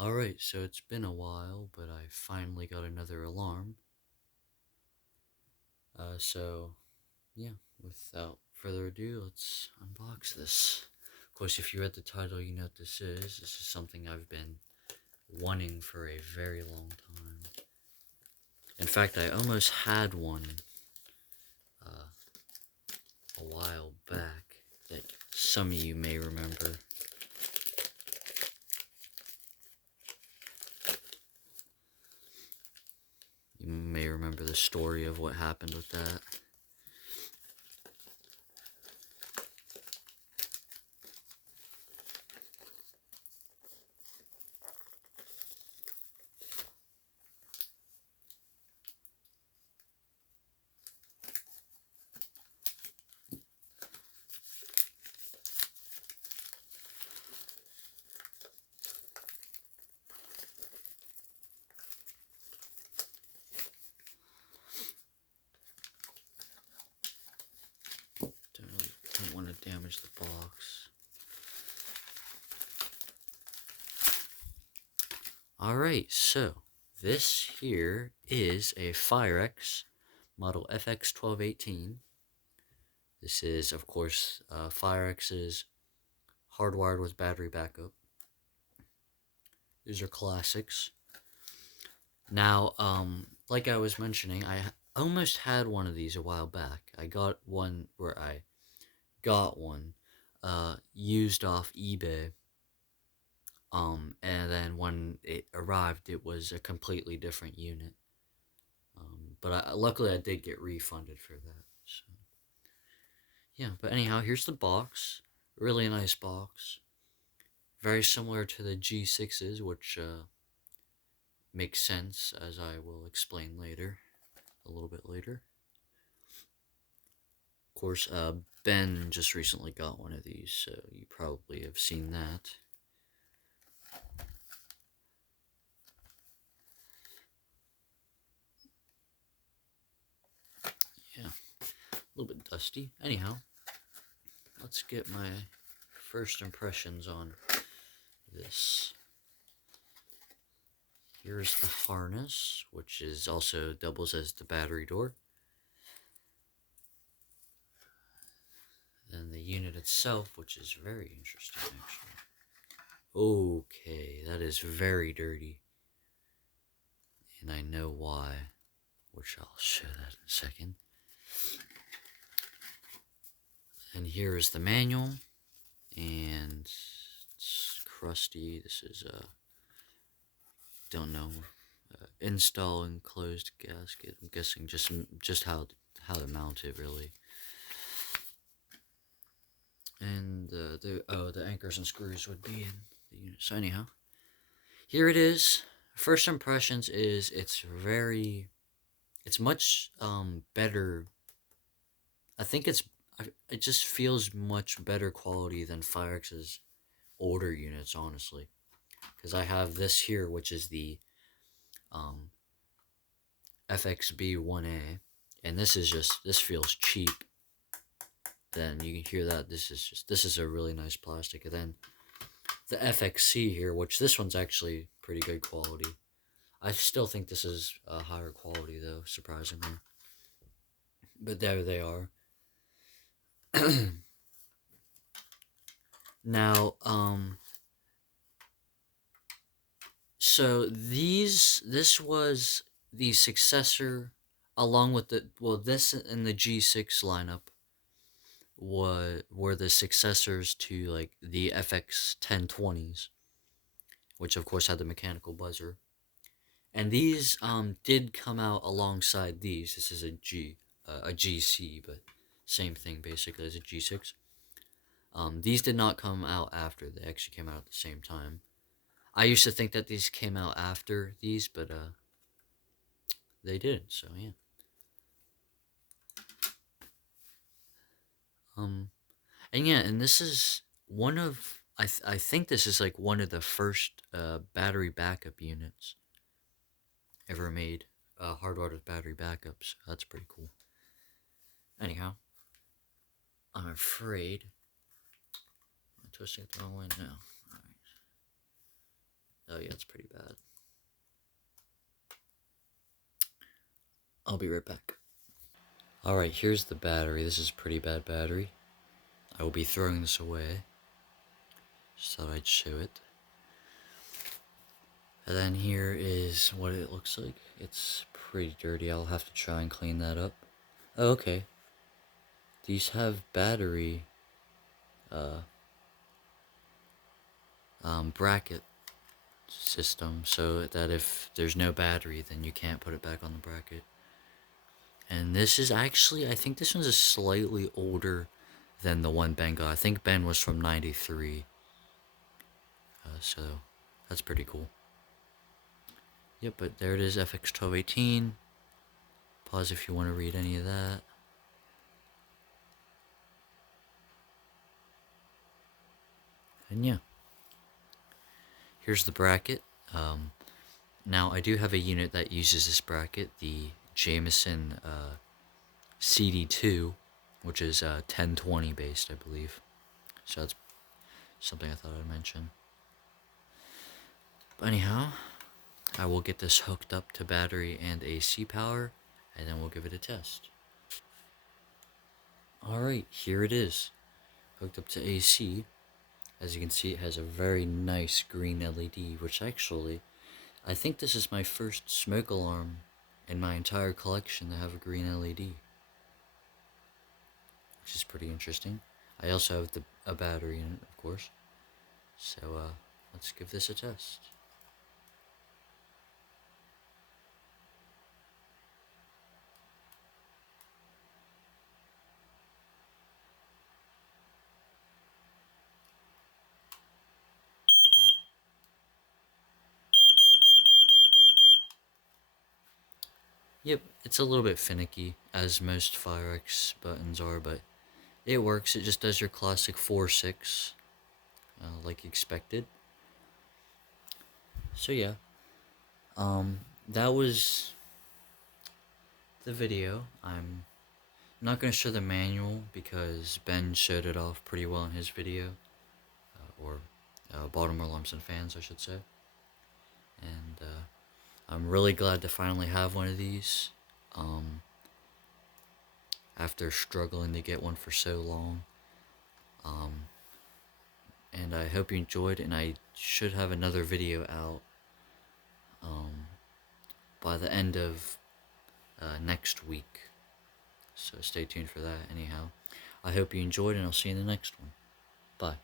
Alright, so it's been a while, but I finally got another alarm. So, yeah, without further ado, let's unbox this. Of course, if you read the title, you know what this is. This is something I've been wanting for a very long time. In fact, I almost had one uh, a while back that some of you may remember. You may remember the story of what happened with that. Don't want to damage the box. Alright, so this here is a FireX model FX1218. This is, of course, FireX's hardwired with battery backup. These are classics. Now, like I was mentioning, I almost had one of these a while back. I got one used off eBay. And then when it arrived, it was a completely different unit. But luckily I did get refunded for that. So yeah, but anyhow, here's the box. Really nice box. Very similar to the G6s, which makes sense, as I will explain later, a little bit later. Of course, Ben just recently got one of these, so you probably have seen that. Yeah, a little bit dusty. Anyhow, let's get my first impressions on this. Here's the harness, which is also doubles as the battery door. Then the unit itself, which is very interesting, actually. Okay, that is very dirty. And I know why, which I'll show that in a second. And here is the manual, and it's crusty. This is don't know, install enclosed gasket. I'm guessing just how to mount it, really. And the anchors and screws would be in the unit. So anyhow, here it is. First impressions is it's much better. I think it just feels much better quality than FireX's older units, honestly. Because I have this here, which is the um, FXB1A, and this feels cheap. Then you can hear that this is a really nice plastic. And then the FXC here, which this one's actually pretty good quality. I still think this is a higher quality though, surprisingly. But there they are. Now, so this was the successor, along with this and the G6 lineup were the successors to like the FX1020s, which of course had the mechanical buzzer. And these did come out alongside these. This is a GC, but same thing basically as a G6. These did not come out after. They actually came out at the same time. I used to think that these came out after these, but they didn't. So yeah. Um, and yeah, and this is one of I think this is like one of the first battery backup units ever made. Hardwired with battery backups. That's pretty cool. Anyhow, I'm afraid I'm twisting it the wrong way now. Alright. Oh yeah, it's pretty bad. I'll be right back. Alright, here's the battery. This is a pretty bad battery. I will be throwing this away. Just thought I'd show it. And then here is what it looks like. It's pretty dirty. I'll have to try and clean that up. Oh, okay. These have battery bracket system, so that if there's no battery, then you can't put it back on the bracket. And this is actually, I think this one's a slightly older than the one Ben got. I think Ben was from 93. So that's pretty cool. Yep, but there it is, FX1218. Pause if you want to read any of that. And yeah. Here's the bracket. Now I do have a unit that uses this bracket, the Jameson CD2, which is 1020 based, I believe. So that's something I thought I'd mention. But anyhow, I will get this hooked up to battery and AC power, and then we'll give it a test. Alright, here it is. Hooked up to AC. As you can see, it has a very nice green LED, which actually, I think this is my first smoke alarm in my entire collection to have a green LED. Which is pretty interesting. I also have a battery in it, of course. So, let's give this a test. Yep, it's a little bit finicky, as most FireX buttons are, but it works. It just does your classic 4-6, like expected. So yeah, that was the video. I'm not going to show the manual because Ben showed it off pretty well in his video, or Baltimore Alarms and Fans, I should say. And I'm really glad to finally have one of these. After struggling to get one for so long. And I hope you enjoyed, and I should have another video out by the end of next week. So stay tuned for that anyhow. I hope you enjoyed, and I'll see you in the next one. Bye.